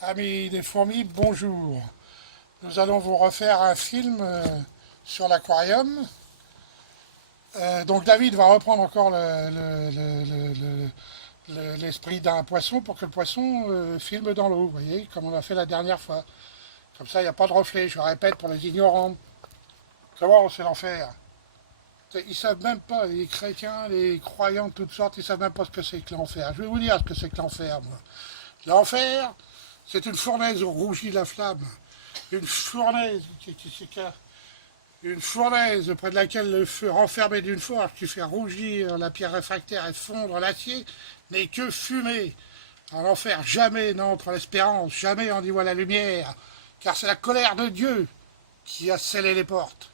Amis des fourmis, bonjour. Nous allons vous refaire un film sur l'aquarium. Donc David va reprendre encore l'esprit d'un poisson pour que le poisson filme dans l'eau, vous voyez, comme on a fait la dernière fois. Comme ça, il n'y a pas de reflet, je répète pour les ignorants. Comment c'est l'enfer? Ils savent même pas, les chrétiens, les croyants de toutes sortes, ils savent même pas ce que c'est que l'enfer. Je vais vous dire ce que c'est que l'enfer, moi. L'enfer, c'est une fournaise où rougit la flamme. Une fournaise une fournaise près de laquelle le feu renfermé d'une forge qui fait rougir la pierre réfractaire et fondre l'acier n'est que fumée. En enfer, jamais n'entre l'espérance, jamais on y voit la lumière, car c'est la colère de Dieu qui a scellé les portes.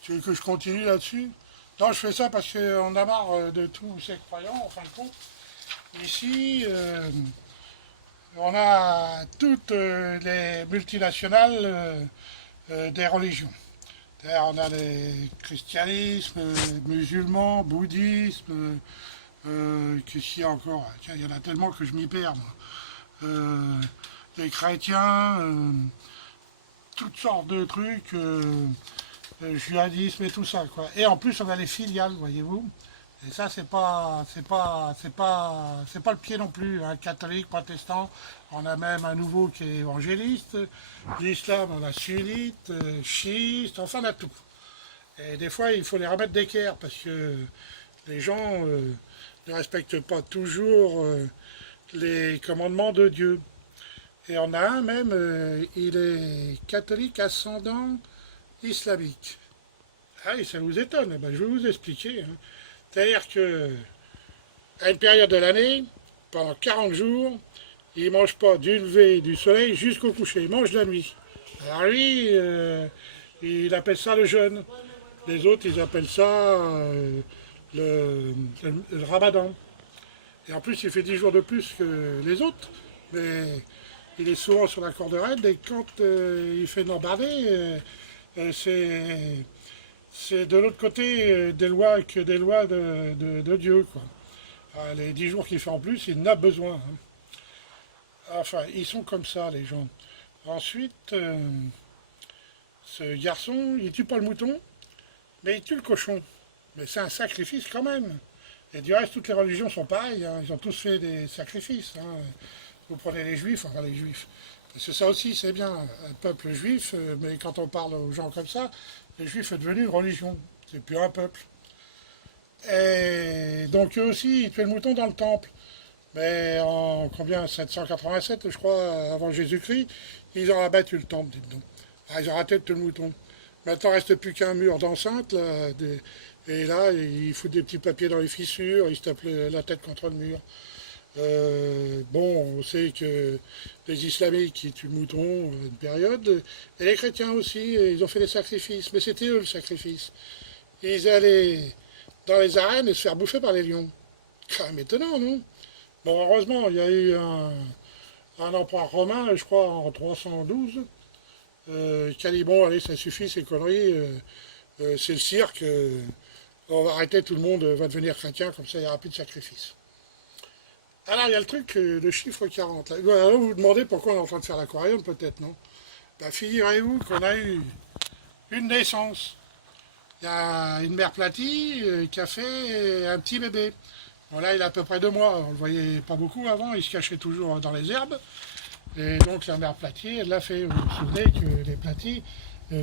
Tu veux que je continue là-dessus? Non, je fais ça parce qu'on a marre de tous ces croyants, en fin de compte. Ici, on a toutes les multinationales des religions. On a les christianismes, musulmans, bouddhisme, qu'est-ce qu'il y a encore? Tiens, il y en a tellement que je m'y perds, moi. Les chrétiens, toutes sortes de trucs, judaïsme et tout ça, quoi. Et en plus, on a les filiales, voyez-vous. Et ça, c'est pas le pied non plus, hein. Catholique, protestant, on a même un nouveau qui est évangéliste. L'islam, on a sunnite, chiite, enfin on a tout. Et des fois, il faut les remettre d'équerre parce que les gens ne respectent pas toujours les commandements de Dieu. Et on a un même, il est catholique ascendant islamique. Ah oui, ça vous étonne, eh ben, je vais vous expliquer, hein. C'est-à-dire que à une période de l'année, pendant 40 jours, il ne mange pas du lever du soleil jusqu'au coucher, il mange la nuit. Alors lui, il appelle ça le jeûne. Les autres, ils appellent ça le ramadan. Et en plus, il fait 10 jours de plus que les autres, mais il est souvent sur la corde raide et quand il fait de l'embardée, c'est de l'autre côté des lois que des lois de Dieu, quoi. Ah, les 10 jours qu'il fait en plus, il en a besoin, hein. Enfin, ils sont comme ça, les gens. Ensuite, ce garçon, il tue pas le mouton, mais il tue le cochon. Mais c'est un sacrifice quand même. Et du reste, toutes les religions sont pareilles, hein. Ils ont tous fait des sacrifices, hein. Vous prenez les juifs, enfin les juifs. Parce que ça aussi, c'est bien, un peuple juif, mais quand on parle aux gens comme ça, les juifs est devenu une religion. C'est plus un peuple. Et donc eux aussi, ils tuaient le mouton dans le temple. Mais en combien 787, je crois, avant Jésus-Christ, ils ont abattu le temple, dites donc. Ah, ils ont raté tout le mouton. Maintenant, il ne reste plus qu'un mur d'enceinte, là, et là, ils foutent des petits papiers dans les fissures, ils se tapent la tête contre le mur. Bon, on sait que les islamiques, ils tuent le mouton à une période, et les chrétiens aussi, ils ont fait des sacrifices, mais c'était eux le sacrifice. Ils allaient dans les arènes et se faire bouffer par les lions. Quand même étonnant, non? Bon, heureusement, il y a eu un empereur romain, je crois, en 312, qui a dit, bon, allez, ça suffit, ces conneries, c'est le cirque, on va arrêter, tout le monde va devenir chrétien, comme ça, il n'y aura plus de sacrifice. Alors, il y a le truc, le chiffre 40. Là. Alors, vous vous demandez pourquoi on est en train de faire l'aquarium, peut-être, non? Ben, figurez-vous qu'on a eu une naissance. Il y a une mère platie qui a fait un petit bébé. Bon, là, il a à peu près 2 mois. On ne le voyait pas beaucoup avant. Il se cachait toujours dans les herbes. Et donc, la mère platier, elle l'a fait. Vous vous souvenez que les platis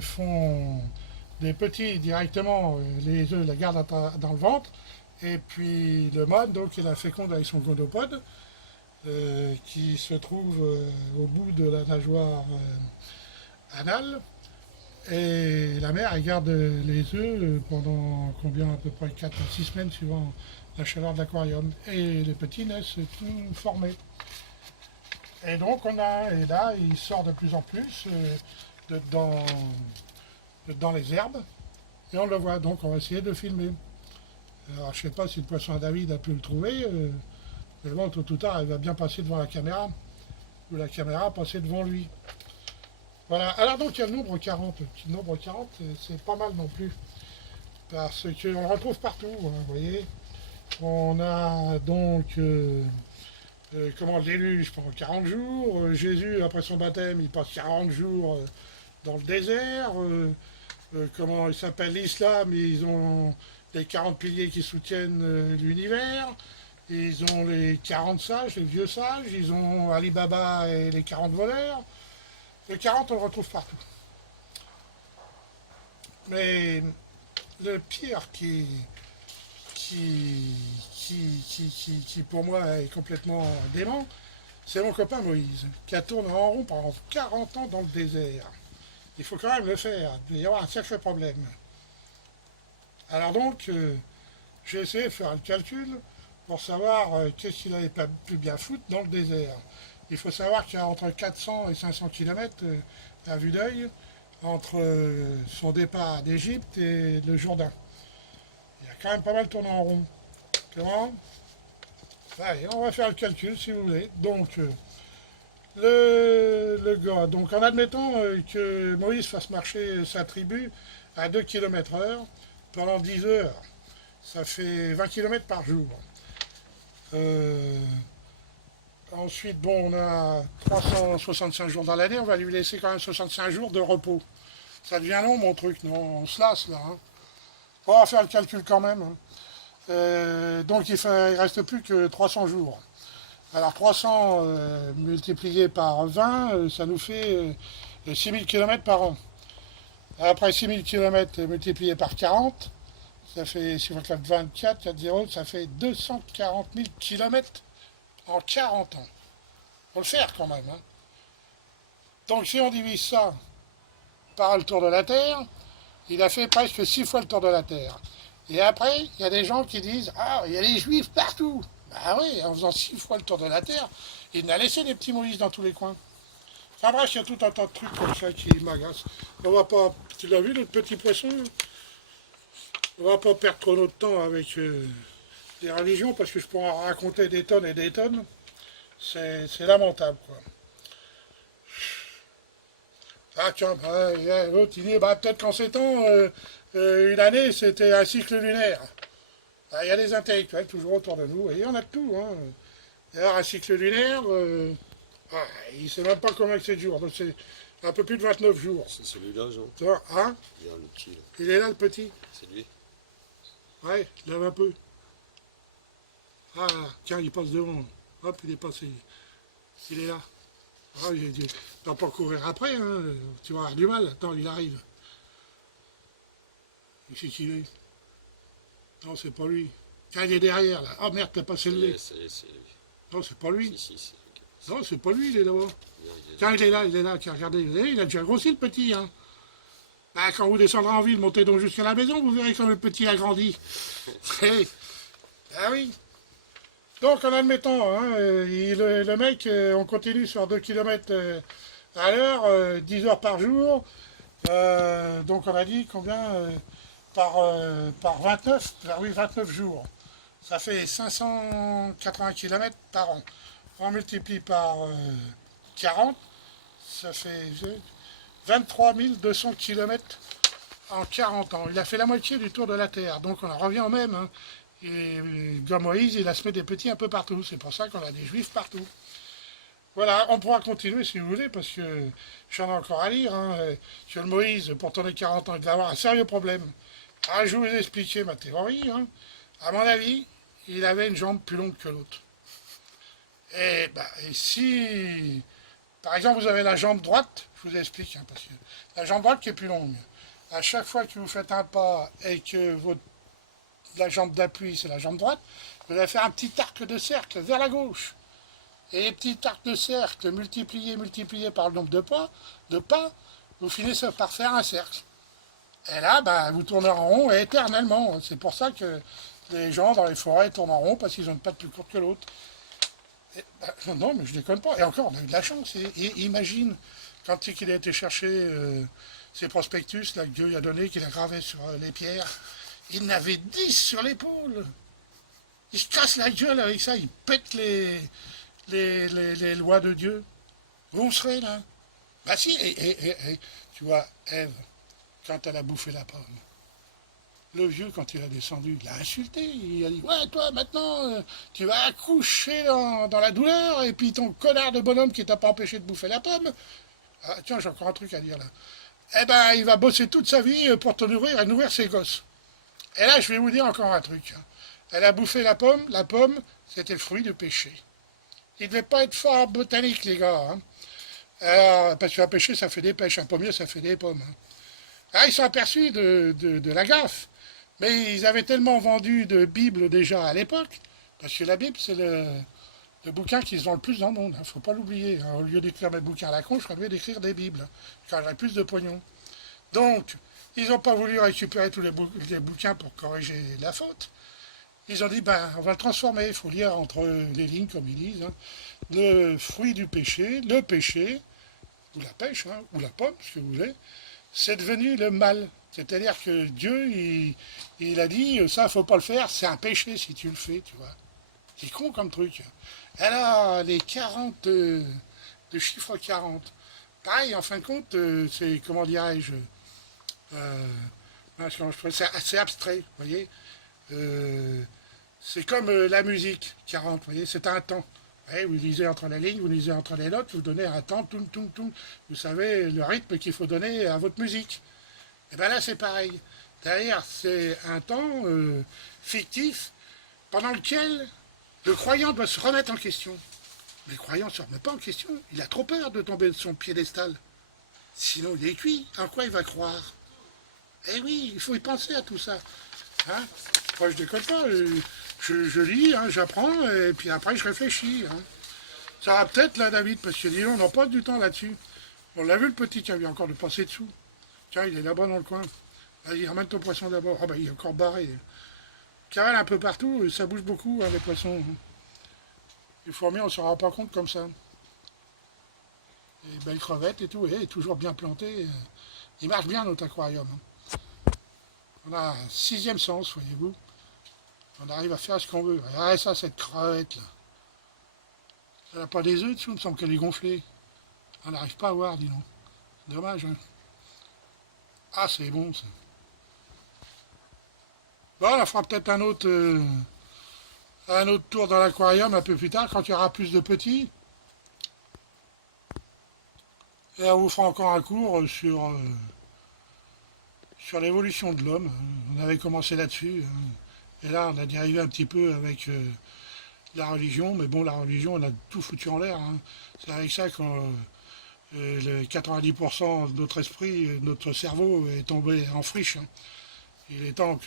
font des petits directement. Les œufs la gardent dans le ventre. Et puis, le mâle, donc, il la féconde avec son gonopode, qui se trouve au bout de la nageoire anale. Et la mère, elle garde les œufs pendant combien? À peu près 4 à 6 semaines, suivant la chaleur de l'aquarium. Et les petits naissent tout formés. Et donc, et là, il sort de plus en plus dans les herbes. Et on le voit, donc on va essayer de le filmer. Alors, je ne sais pas si le poisson à David a pu le trouver, mais bon, tôt ou tard, il va bien passer devant la caméra, ou la caméra passer devant lui. Voilà, alors donc il y a le nombre 40. Le nombre 40, c'est pas mal non plus. Parce qu'on le retrouve partout, hein, vous voyez. On a donc Comment le déluge pendant 40 jours. Jésus, après son baptême, il passe 40 jours dans le désert. Comment il s'appelle l'islam, ils ont les 40 piliers qui soutiennent l'univers. Ils ont les 40 sages, les vieux sages. Ils ont Ali Baba et les 40 voleurs. Le 40, on le retrouve partout. Mais le pire qui pour moi est complètement dément, c'est mon copain Moïse, qui a tourné en rond pendant 40 ans dans le désert. Il faut quand même le faire, il va y avoir un sacré problème. Alors donc, j'ai essayé de faire le calcul pour savoir qu'est-ce qu'il avait pas pu bien foutre dans le désert. Il faut savoir qu'il y a entre 400 et 500 km à vue d'œil entre son départ d'Égypte et le Jourdain. Il y a quand même pas mal tourné en rond. Comment? Allez, on va faire le calcul si vous voulez. Donc, le gars, donc en admettant que Moïse fasse marcher sa tribu à 2 km heure pendant 10 heures, ça fait 20 km par jour. Euh, Ensuite, bon, on a 365 jours dans l'année, on va lui laisser quand même 65 jours de repos. Ça devient long mon truc, non? On se lasse là. Hein. On va faire le calcul quand même. Hein. Donc il ne reste plus que 300 jours. Alors 300 multiplié par 20, ça nous fait 6000 km par an. Après 6000 km multiplié par 40, ça fait, si on calcule 24, 4 0, ça fait 240 000 km en 40 ans. Faut le faire quand même. Hein. Donc si on divise ça par le tour de la Terre, il a fait presque 6 fois le tour de la Terre. Et après, il y a des gens qui disent ah, il y a les juifs partout. Bah oui, en faisant 6 fois le tour de la Terre, il a laissé des petits Moïse dans tous les coins. Enfin bref, il y a tout un tas de trucs comme ça qui m'agacent. On va pas. Tu l'as vu, notre petit poisson? On va pas perdre trop notre temps avec les religions parce que je pourrais en raconter des tonnes et des tonnes. C'est lamentable, quoi. Ah tiens, l'autre il dit, bah, peut-être qu'en ces temps, une année c'était un cycle lunaire. Ah, il y a des intellectuels toujours autour de nous, et il y en a de tout. Hein. D'ailleurs, un cycle lunaire, il ne sait même pas combien c'est de jours, donc c'est un peu plus de 29 jours. C'est celui-là, Jean. Tu vois, hein? Il y a le petit, là. Il est là le petit? C'est lui. Ouais, lève un peu. Ah, tiens, il passe devant. Hop, il est passé. Il est là. Ah, il ne doit pas courir après, hein. Tu vas avoir du mal. Attends, il arrive. Ici qu'il est. Non, c'est pas lui. Tiens, il est derrière, là. Ah, merde, t'as passé le lait. C'est lui. Non, c'est pas lui. Si, c'est lui. Non, c'est pas lui, il est là-bas. Tiens, il est là, tiens, regardez. Vous voyez, il a déjà grossi le petit, hein. Ah, quand vous descendrez en ville, montez donc jusqu'à la maison, vous verrez comme le petit a grandi. Ah oui. Donc, en admettant, hein, le mec, on continue sur 2 km à l'heure, 10 heures par jour. Donc, on a dit combien par 29, oui, 29 jours. Ça fait 580 km par an. On multiplie par 40, ça fait 23 200 km en 40 ans. Il a fait la moitié du tour de la Terre, donc on en revient au même. Hein. Et comme Moïse, il a semé des petits un peu partout. C'est pour ça qu'on a des juifs partout. Voilà, on pourra continuer si vous voulez, parce que j'en ai encore à lire. Hein. Sur le Moïse, pour tourner 40 ans, il va avoir un sérieux problème. Ah, je vous ai expliqué ma théorie. Hein. À mon avis, il avait une jambe plus longue que l'autre. Et si, par exemple, vous avez la jambe droite, je vous explique, hein, parce que la jambe droite qui est plus longue, à chaque fois que vous faites un pas et que la jambe d'appui, c'est la jambe droite, vous allez faire un petit arc de cercle vers la gauche. Et les petits arcs de cercle multipliés par le nombre de pas, vous finissez par faire un cercle. Et là, vous tournez en rond et éternellement. C'est pour ça que les gens dans les forêts tournent en rond, parce qu'ils ont une patte plus courte que l'autre. Non, mais je déconne pas. Et encore, on a eu de la chance. Et imagine, quand il a été chercher ces prospectus là, que Dieu lui a donné, qu'il a gravé sur les pierres, il en avait 10 sur l'épaule. Il se casse la gueule avec ça, il pète les lois de Dieu. Vous serez là. Bah si, et tu vois, Ève, quand elle a bouffé la pomme, Le vieux, quand il a descendu, il l'a insulté. Il a dit, ouais, toi, maintenant, tu vas accoucher dans la douleur, et puis ton connard de bonhomme qui t'a pas empêché de bouffer la pomme. Ah, tiens, j'ai encore un truc à dire là. Eh ben, il va bosser toute sa vie pour te nourrir et nourrir ses gosses. Et là, je vais vous dire encore un truc. Elle a bouffé la pomme. La pomme, c'était le fruit du péché. Il ne devait pas être fort botanique, les gars. Hein. Alors, parce qu'un péché, ça fait des pêches. Un pommier, ça fait des pommes. Hein. Ah, ils sont aperçus de la gaffe. Mais ils avaient tellement vendu de Bibles déjà à l'époque, parce que la Bible, c'est le bouquin qui se vend le plus dans le monde. Il ne faut pas l'oublier. Hein. Au lieu d'écrire mes bouquins à la con, je serais mieux d'écrire des Bibles. Car j'aurais plus de pognon. Donc, ils n'ont pas voulu récupérer tous les bouquins pour corriger la faute. Ils ont dit, ben, on va le transformer. Il faut lire entre les lignes, comme ils disent. Hein. Le fruit du péché, le péché, ou la pêche, hein, ou la pomme, ce que vous voulez, c'est devenu le mal. C'est-à-dire que Dieu, il a dit, ça, faut pas le faire, c'est un péché si tu le fais, tu vois. C'est con comme truc. Alors, les 40, de chiffre 40, pareil, en fin de compte, c'est, comment dirais-je, c'est assez abstrait, vous voyez. C'est comme la musique, 40, vous voyez, c'est un temps. Ouais, vous lisez entre les lignes, vous lisez entre les notes, vous donnez un temps, toum, toum, toum. Vous savez le rythme qu'il faut donner à votre musique. Et bien là, c'est pareil. Derrière, c'est un temps fictif pendant lequel le croyant doit se remettre en question. Mais le croyant ne se remet pas en question. Il a trop peur de tomber de son piédestal. Sinon, il est cuit. En quoi il va croire? Eh oui, il faut y penser à tout ça. Hein, moi, je déconne pas. Je lis, hein, j'apprends, et puis après, je réfléchis. Hein. Ça va peut-être, là, David, parce que dis-donc, on n'en passe du temps là-dessus. On l'a vu, le petit, qui a eu encore de passer dessous. Tiens, il est là-bas dans le coin. Vas-y, ramène ton poisson d'abord. Ah bah, il est encore barré. Cavale un peu partout, ça bouge beaucoup, hein, les poissons. Les fourmis, on ne se rend pas compte comme ça. Les belles crevettes et tout, et toujours bien planté. Il marche bien, notre aquarium. Hein. On a un sixième sens, voyez-vous. On arrive à faire ce qu'on veut. Regardez ça, cette crevette, là. Elle n'a pas des œufs dessous, il me semble qu'elle est gonflée. On n'arrive pas à voir, dis donc. Dommage, hein. Ah, c'est bon, ça. Bon, on en fera peut-être un autre tour dans l'aquarium un peu plus tard, quand il y aura plus de petits. Et on vous fera encore un cours sur l'évolution de l'homme. On avait commencé là-dessus. Et là, on a dérivé un petit peu avec la religion. Mais bon, la religion, on a tout foutu en l'air. Hein. C'est avec ça que le 90% de notre esprit, notre cerveau est tombé en friche. Hein. Il est temps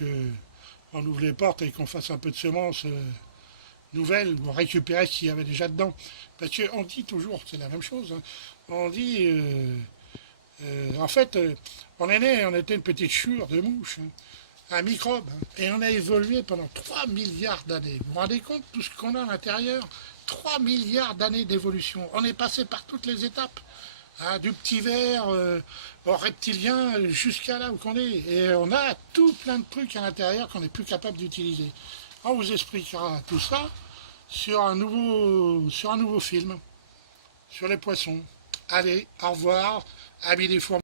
qu'on ouvre les portes et qu'on fasse un peu de semences nouvelles pour récupérer ce qu'il y avait déjà dedans. Parce qu'on dit toujours, c'est la même chose, hein. On dit, en fait, on est né, on était une petite chure de mouche, hein, un microbe, hein, et on a évolué pendant 3 milliards d'années. Vous vous rendez compte tout ce qu'on a à l'intérieur? 3 milliards d'années d'évolution. On est passé par toutes les étapes. Hein, du petit ver au reptilien jusqu'à là où qu'on est. Et on a tout plein de trucs à l'intérieur qu'on n'est plus capable d'utiliser. On vous expliquera tout ça sur un nouveau film, sur les poissons. Allez, au revoir, amis des fourmis.